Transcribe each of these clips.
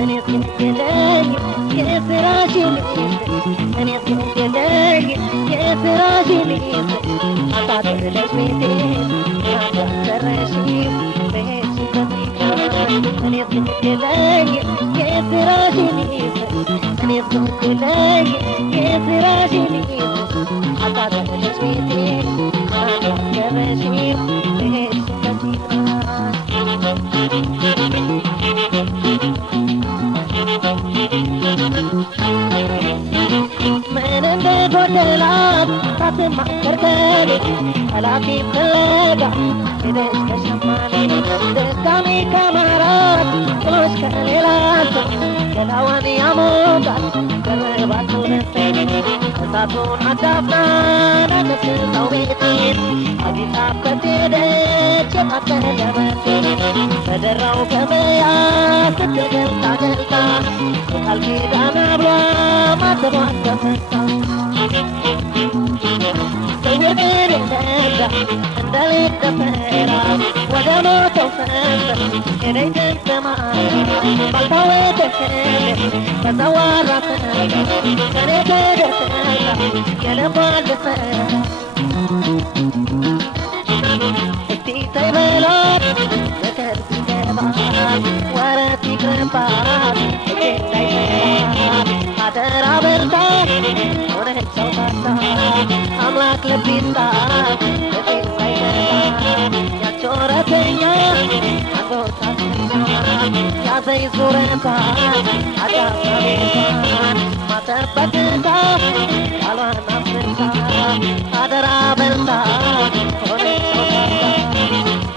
እኔ እስክንገናኝ የስራሽን እኔ እስክንገናኝ የስራሽን አሳጥረሽ ቤቴን አሳሰረሽው በሄድሽበት እኔ እስክንገናኝ የስራሽን እኔ እስክንገናኝ የስራሽን አሳጥረሽ ቤቴን አሳሰረሽው በሄድሽበት من እንደጎደላት ሳትማከርከኝ ጠላቴ ፍለጋ ሄደሽ ተሸማኔ ድጋሜ ከማራት ጥሎሽ ከሌላ ሰው ገላዋን ያሞቃል ገረባት ነሰኝ እሳቱን አዳፍና ነቀስታው ቤቴን አጊጣበት ሄደች የታከለበት በደራው ገበያ ስትገልጣ ገልጣ የቃል ኪዳን ብሏ ማተቧን ተፈታ ስውር እንደዛ እንደሌት ደፈራ ወደ ሞተው ሰንበር ሄደች ትሰማራ ባልታወቀ ክልል በዘዋራ ሰንበር ከኔ ተደሰታ የልቧን ልሰራ እስቲ ተይ በላት ነገር ሲገባት ወረት ይቅርባት እጄን እንዳይሰራት አደራ በርታት ሆነች ሰው ታታ አምላክ ልብ ይስጣት እጄን ሳይገባት ያች ወረተኛ አንጎታችኛት ያዘኝ ዙረቷን አዳሳቤቷን ማተበትታ ቃሏን አፍርታ አደራ በርታት ሆነች ሰው ታታ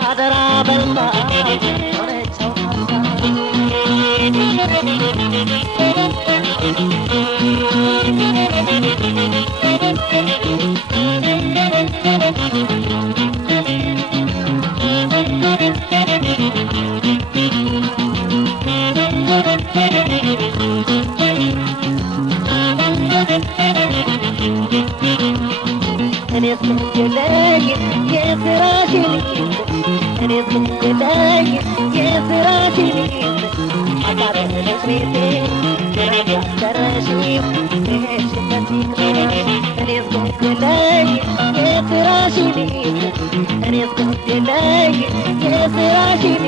አደራ በርታት ሆነች ሰው እኔ እስክንገናኝ የስራሽን እኔ እስክንገናኝ የስራሽን አሳጥረሽ ቤቴን ገና ያሰረሽው የሄድሽበት እኔ እስክንገናኝ የስራሽን እኔ እስክንገናኝ የስራሽን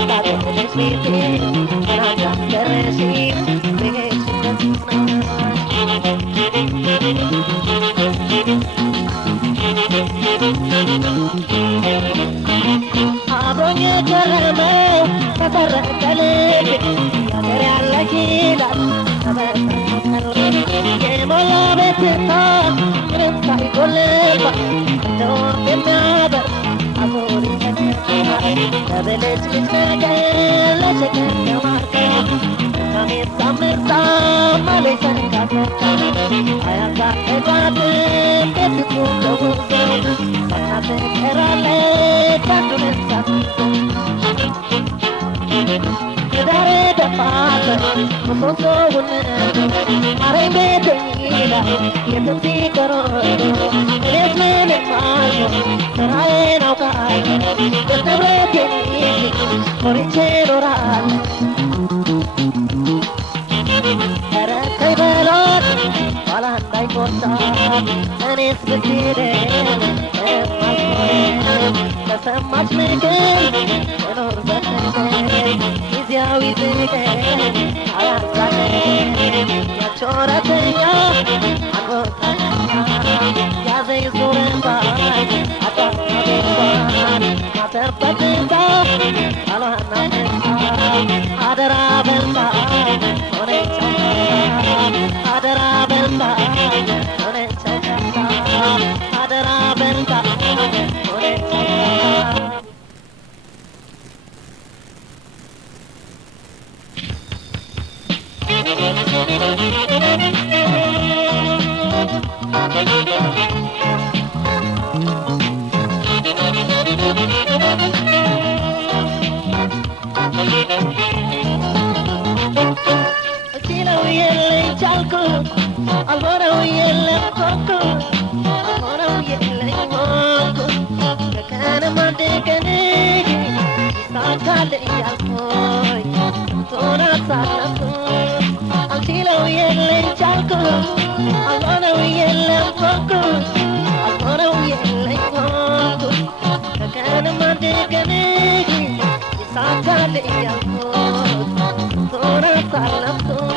አሳጥረሽ ቤቴን ገና ያሰረሽው የሄድሽበት አብሮኝ የከረመው ተሰረቀ ልቤ ያገር ያለሽ ይላል ተበሰቀል የሞላ ቤትታ ምንም ሳይጎልባት እንደ ወፍ የሚያበር አዞሪ ተከርቷል ተብልጭ ልጭ ነገር ለሸቀር ተማርካ ሳሜት ሳምርታ ማለይ ተንካተታ አያሳቅቃትም ቤትቱ ተውዞ ትቀራለች አንዱን ሳትይዞ ትዳሬ ደፋበት ምሰሶውን ማረኝ ቤተኝ ይላል የትም ሲቀር እኔስ ምንም አልሆን ስራዬን አውቃለሁ ንብረቴን ይዤ ኮርቼ እኖራለሁ ኧረ ተይ በሏት ኋላ እንዳይቆጣት እኔስ ብትሄደኝ ተሰማች ምግብ እኖር በተገኝ ጊዜያዊ ፍቅር አላዛለኝ ያች ወረተኛ አንጎታችኛ ያዘኝ ዙረቷን አጣቤቷን ማተርበትታ ቃሏን አፍርታ አደራ በልታ ሆነች አደራ በልታ ሆነች አደራ በልታ ሆነች እችለው የለኝ ቻልኩ አልሆነው የለም ኮንኩ አልሆነው የለኝ ሆንኩ ከቀንም አንድ ቀን ይሳካ ያልኩኝ ቶናሳለኩኝ አንቺለው የለኝ ቻልኩኝ አልሆነው የለም ሆንኩኝ አልሆነው የለኝ ሆንኩኝ ከቀንም አንድ ቀን ይሳካል ያልኩኝ ቶናሳለኩኝ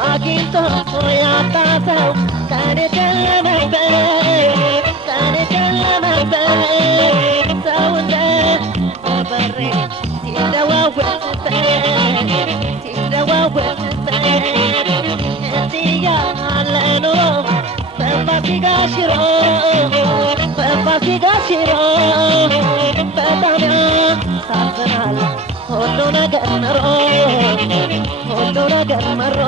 አግኝቶ ያጣ ሰው ከኔ ጨለመበት ከኔ ጨለመበት ሰው እንደ በሬ ሲደዋወልበት እንዲህ ያለ ኑሮ በፋሲካ ሽሮ በጣም ያሳዝናል ሁሉ ነገር መሮ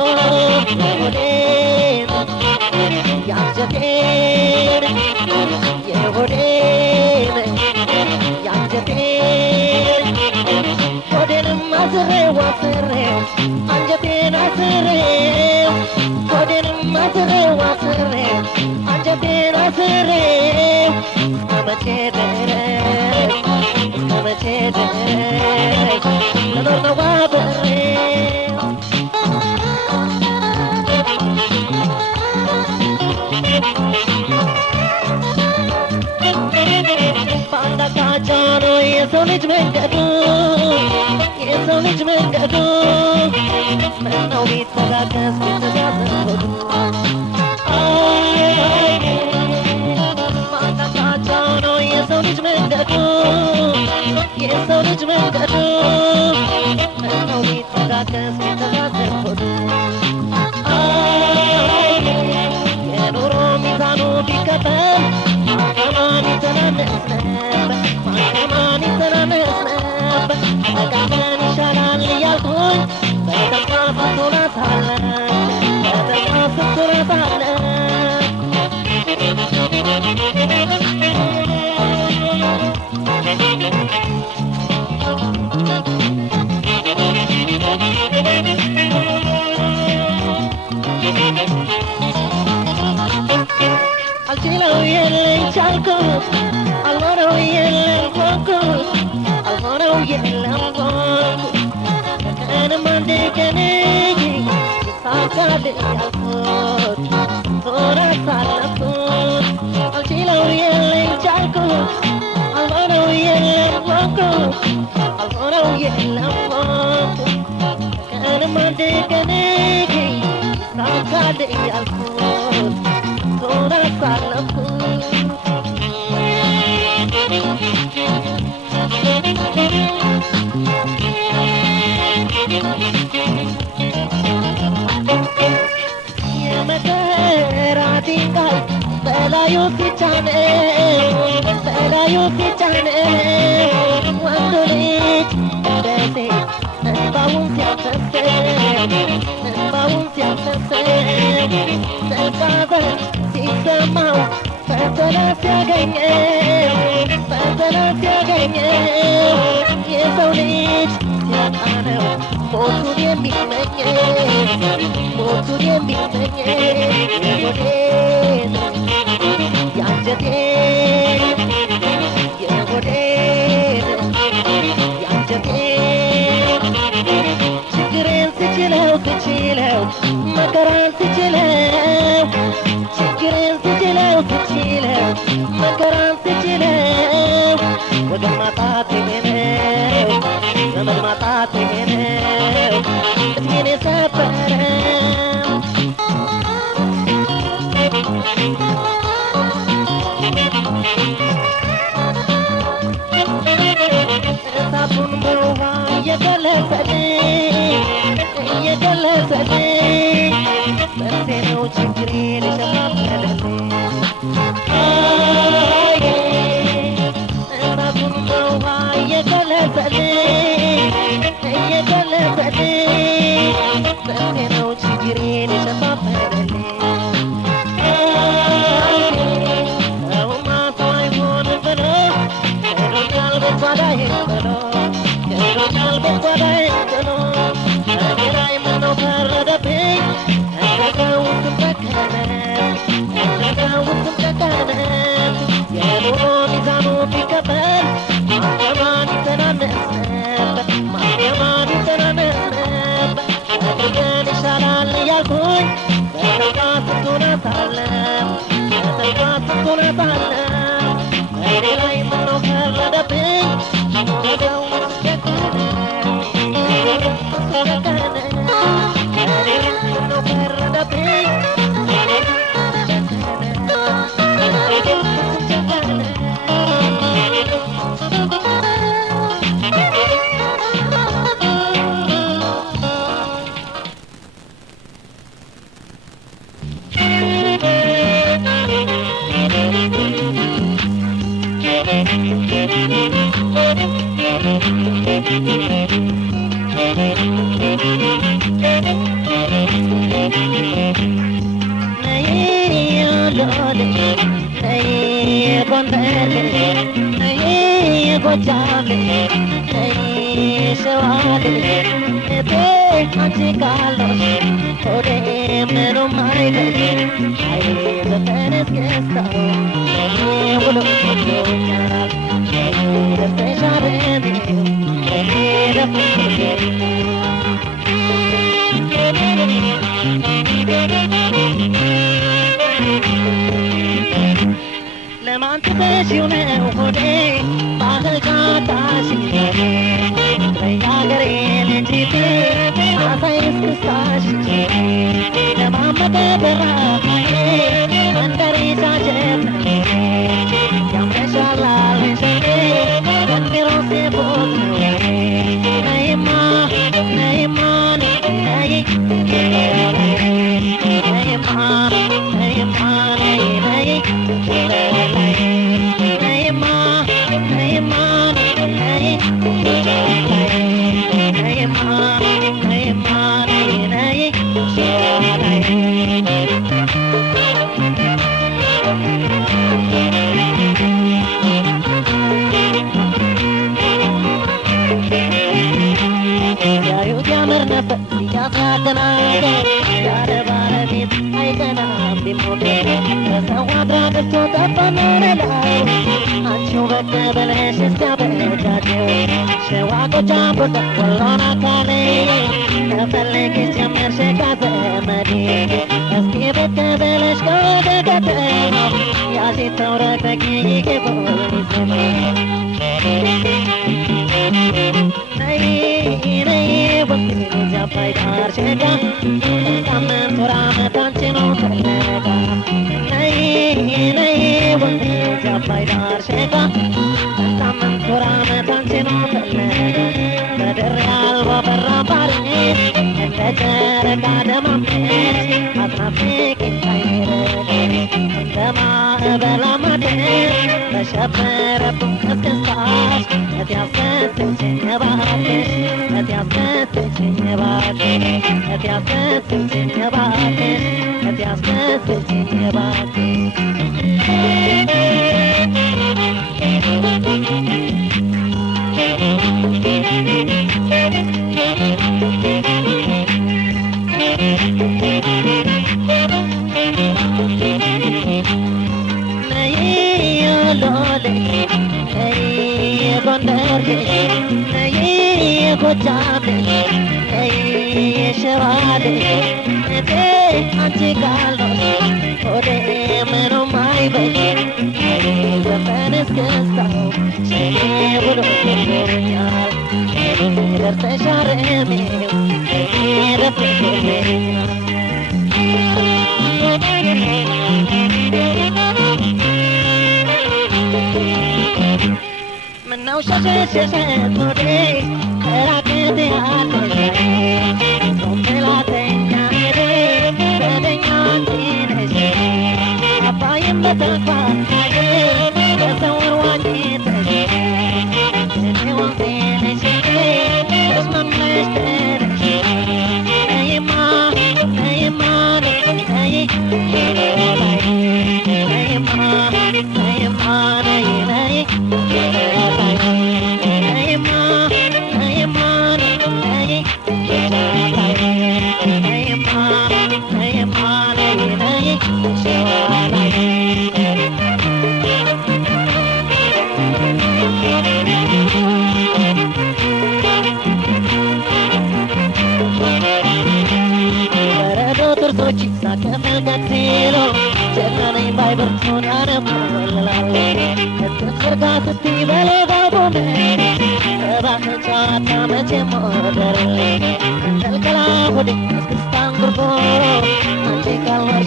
የሆዴን ያንጀቴን ሆዴንም አስሬው አንጀቴን አስሬው ሆዴንም አስሬው አንጀቴን አስሬው እስከመቼ ድረስ ልኖር ነው አብሬው በአንድ አቅጣጫ ነው የሰው ልጅ መንገዱ ምነው ቢተጋገዝ ቢተጋዘብ በአንድ አቅጣጫ ነው የሰው ልጅ መንገዱ ምነው ቢተጋገዝ ቢተጋዘብ የኑሮ ሚዛኑ ቢከፈል ማን ይተናነስ ነበር ተቃቅለን ይሻላል እያልኩኝ በተስፋ ስትኖራታለች አልችለው የለኝ ቻልኩት አልሆነው የለም ሆንኩት አልሆነው የለም ሆንኩት ከቀንም አንድ ቀን ይሳካል ያልኩት ቶናሳለኩት አልችለው የለኝ ቻልኩት አልሆነው የለም ሆንኩት አልሆነው የለም ሆንኩት ከቀንም አንድ ቀን ይሳካል ያልኩት ቶናሳለኩት የመከራ ድንጋይ በላዩ ሲጫን ወንዱ ልጅ እንደ ሴት እንባውን ሲያፈሰው ተቃበል ሲሰማው ፈተና ሲያገኘው የሰው ልጅ ሲያጣ ነው ሞቱን የሚመኘው የሆዴን ያንጀቴን ችግሬን ስችለው መከራን ስችለው መከራን ስችለው ወገን ማጣቴ ነው ዘመድ ማጣቴ ነው እድሜን የሰበረው እሳቱን በውሃ እየገለጸልኝ በርቴ ነው ችግሬን የሸፋፈነልኝ እሳቱን በውሃ እየገለጸልኝ በርቴ ነው ችግሬን የሸፋፈነልኝ ሰውማ ሰው አይሆንም ብሎ ሄዶኛል ቤት ጓዳዬን ጥሎ እኔ ላይ ምነው ፈረደብኝ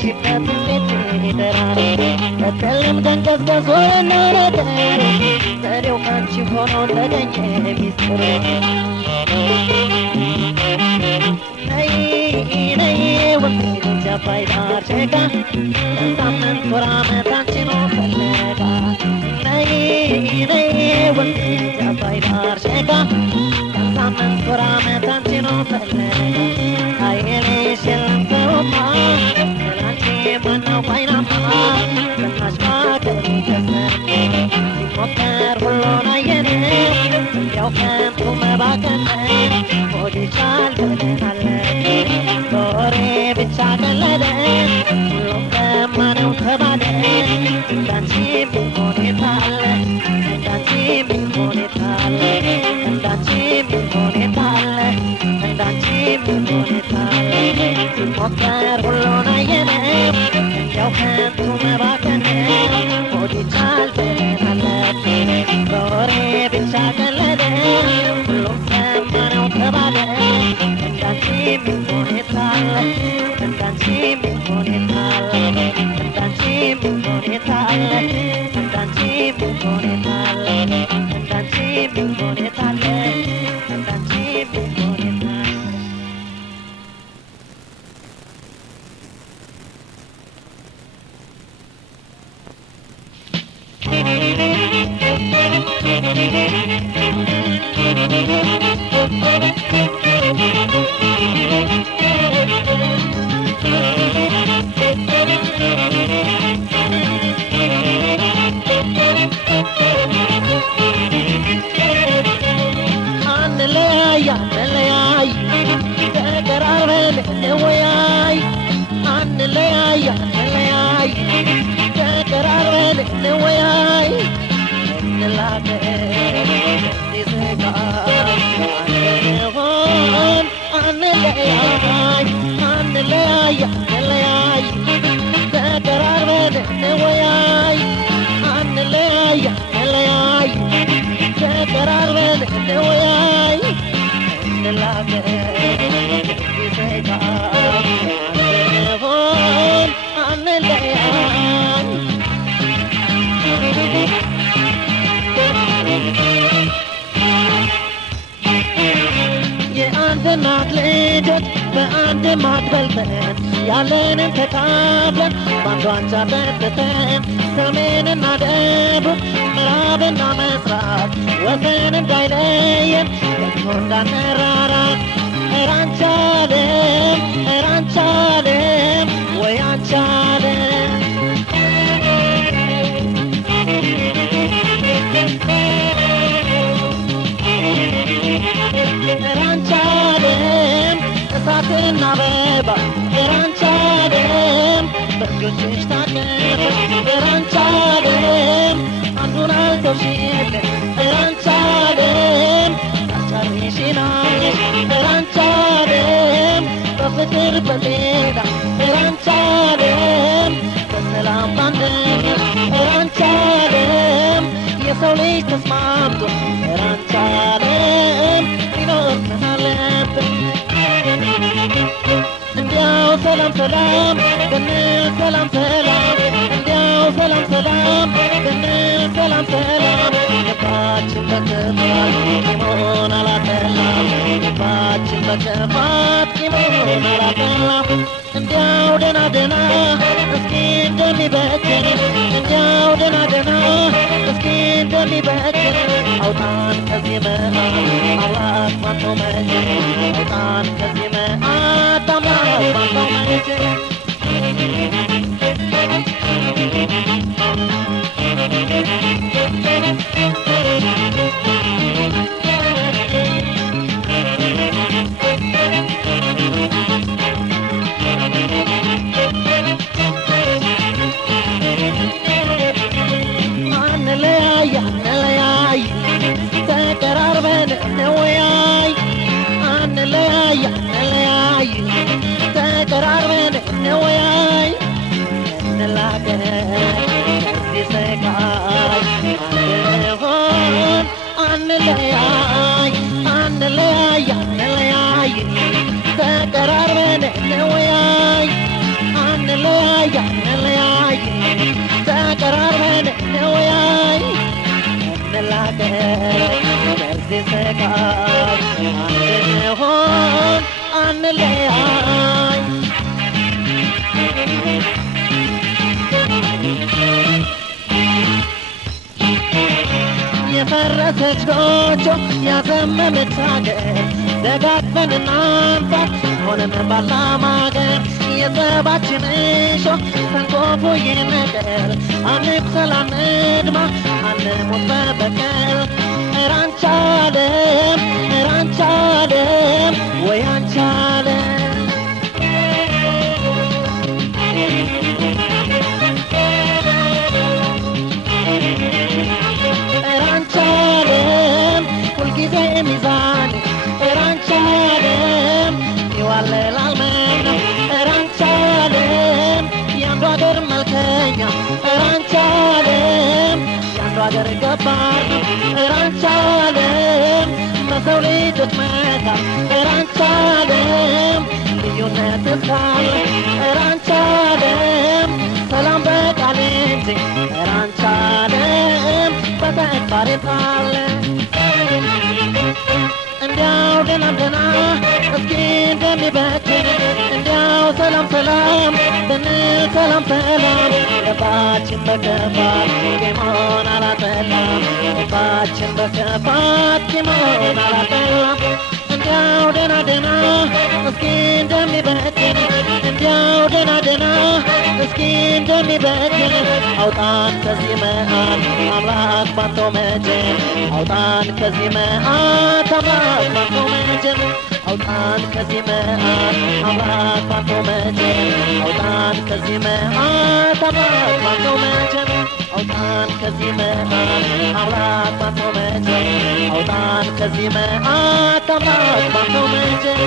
ሽበት እንዴት ይደራል በተለም ደንገዝገዝ ወይነረደር ዘዴው ካንቺ ሆኖ ተገኘ ሚስጥሩ ነይ ነይ ወንድ ጃባይ ዳር ሸጋ ሳምንት ወር ዓመት አንቺን ፈለጋ ነይ ነይ ወንድ ጃባይ ዳር ሸጋ ሳምንት ወር ዓመት አንቺን ፈለጋ አይኔሽ የለም ሰውማ ስላንቺ ማነው ባይናማ ዝናሽ ማገሩ ተሰማ ሲሞከር ሁሉን አየን እንዲያው ከንቱ መባከን ሆድሻል ብለናለን በወሬ ብቻ ቀለለ ሁሉም ሰማነው ተባለ እንዳንቺ ምን ሁኔታ አለ እንዳንቺ ምን ሁኔታ አለ እንዳንቺ ምን ሁኔታ አለ እንዳንቺ ምን ሁኔታ አለ ሲሞከር ሁሉን አየን እንዲያው ከንቱ መባከን ሆድሻል ብለናለን በወሬ ብቻ ቀለለ ሁሉም ሰማነው ተባለ እንዳንቺ ምን ሁኔታ አለ እንዳንቺ ምን ሁኔታ አለ እንዳንቺ ምን ሁኔታ አለ እንዳንቺ ምን ሁኔታ አለ እንዳንቺ ምን ሁኔታ አለ እንዳንቺ ምን ሁኔታ አንለያይ አንለያይ ተቀራርበን እንወያይ አንለያይ አንለያይ ተቀራርበን እንወያይ እንላቀቅ ሲዘጋ አንሆን አንለያይ አንለያይ አንለያይ ተቀራርበን እንወያይ አንለያይ አንለያይ ተቀራርበን እንወያይ እንላቀቅ ሲዘጋ አንሆን አንለያይ የአንድ እናት ልጆች በአንድ ማድ በልተን ያለንን ተካፍለን በአንዱ አንቻ ጠጥተን ሰሜንና ደቡብ ምዕራብና ምስራቅ ወሰን እንዳይለየን ደግሞ እንዳንራራቅ ኧረ አንቻለም ኧረ አንቻለም ወይ አንቻለም ኧረ አንቻለም እሳትና አበባ ኧረ አንቻለም በእጆችሽ ታቀፈሽ ኧረ አንቻለም አንዱን አልተውሽልን ኧረ አንቻለም ታቻለሽናለሽ ኧረ አንቻለም በፍቅር በሌላ ኧረ አንቻለም በሰላም ባንድነት ኧረ አንቻለም የሰው ልጅ ተስማምቶ ኧረ አንቻለም ሊኖር ምን አለበት እንዲያው ሰላም ሰላም ብንል ሰላም ሰላም እንዲያው ሰላም ሰላም ብንል ሰላም ሰላም ልባችን በክፋት ቂሙን አላጠላም ልባችን በክፋት ቂሙን አላጠላም እንዲያው ደህና ደህና እስኪ እንደሚበትን እንዲያው ደህና ደህና እስኪ እንደሚበትን አውጣን ከዚህ መዓት አምላክ ማነው መቼ አውጣን ከዚህ መዓት አምላክ ማነው መቼ አንለያይ አንለያይ ተቀራርበን እንወያይ አንለያይ አንለያይ ተቀራርበን እንወያይ እንላቀቅ ከዚህ ስቃይ አንሆን አንለያይ አንለያይ አንለያይ ተቀራርበን እንወያይ አንለያይ ተናገር በዚህ ስቃይ አንድ እንሆን አንለያይ የፈረሰች ጎጆ ያዘመመች ሀገር ደጋግመን እናንሳት ሆነን ባላማገር የጸባችን እሾህ ሰንኮፉ ይነቀል አንክሰል አንድማ አንሞት በበቀል ኧረ አንቺ ዓለም ኧረ አንቺ ዓለም ወይ አንቺ ዓለም ኧረ አንቺ ዓለም ሁልጊዜ ሚዛን ኧረ አንቺ ዓለም ይዋለላል መና ኧረ አንቺ ዓለም የአንዱ አገር መልከኛ ኧረ አንቺ ዓለም የአንዱ አገር ገባር ነው ኧረ አንቺ ዓለም በሰው ልጆች መካከል ኧረ አንቺ ዓለም ልዩነት እስካለ ኧረ አንቺ ዓለም ሰላም በቃል እንጂ ኧረ አንቺ ዓለም በተግባር የታለ እንዲያው ደህና ደህና እስኪ እንደሚበትን እንዲያው ሰላም ሰላም ብንል ሰላም ሰላም ልባችን በክፋት ቂሙን አላጠላም ልባችን በክፋት ቂሙን አላጠላም እንዲያው ደህና ደህና እስኪ እንደሚበትን እንዲያው ደህና ደህና እስኪ እንደሚበትን አውጣን ከዚህ መዓት አምላክ ባንተ መቼም አውጣን ከዚህ መዓት አምላክ ባንተ መቼም አውጣን ከዚህ መዓት አምላክ ባንተ መቼም አውጣን ከዚህ መዓት አምላክ ባንተ መቼም አውጣን ከዚህ መዓት አምላክ ባንተ መቼም አውጣን ከዚህ መዓት አምላክ ባንተ መቼም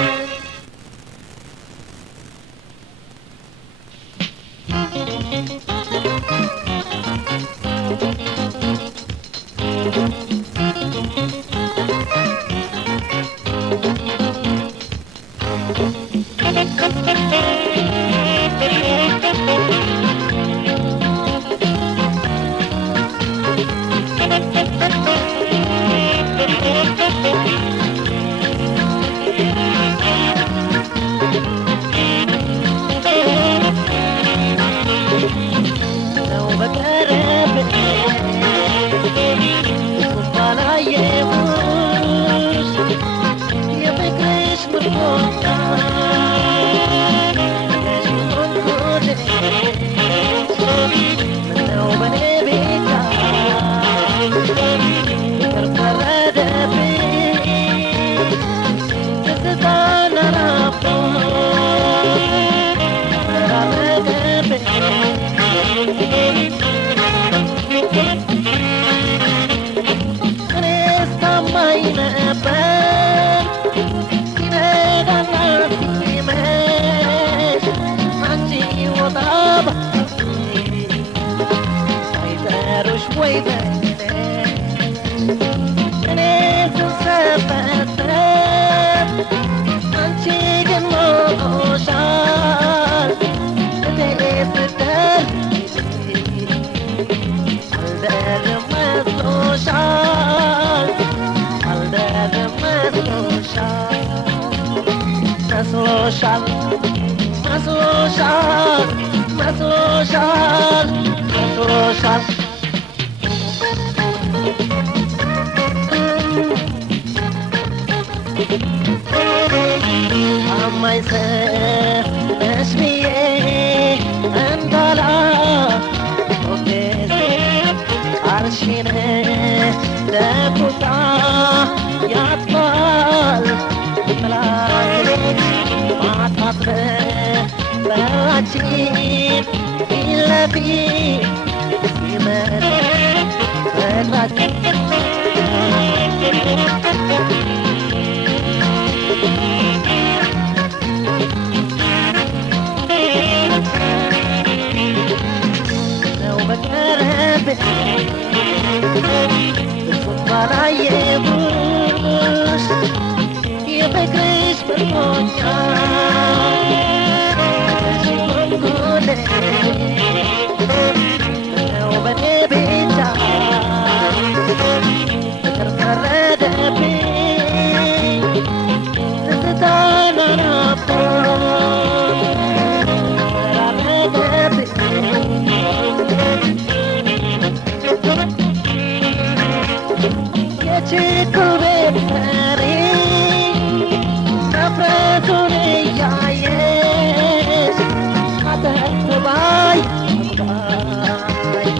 እንቋይ እንቋይ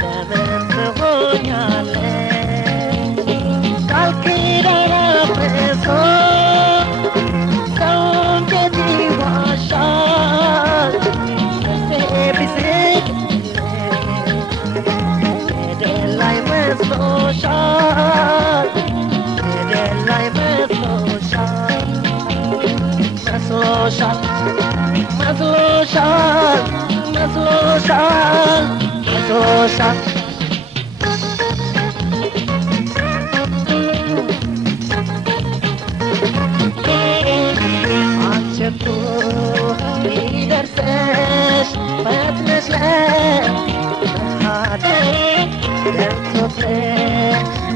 ለምን ትሆኛለሽ ቃል ኪዳን አፍርሶ ሰው እንዴት ይዋሻል ነፍሴ ቢስቅ ገደል መስሎሻል ገደል መስሎሻል መስሎሻል መስሎሻል መስሎሻል መስሎሻል አንቺ እኮ ቢደርስሽ ፈጥነሽ ለመሃደር ደርሶብሽ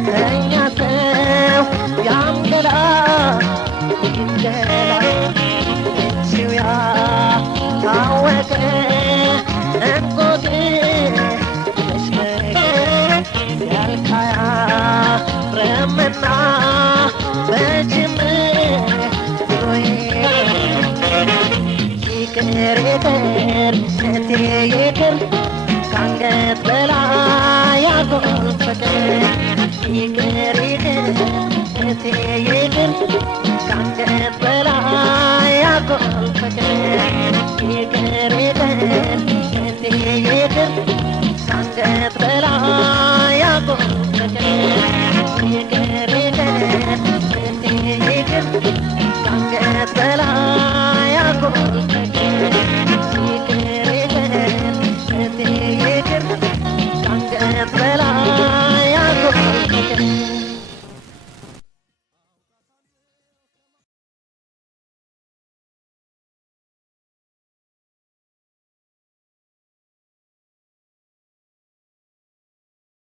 ተኛ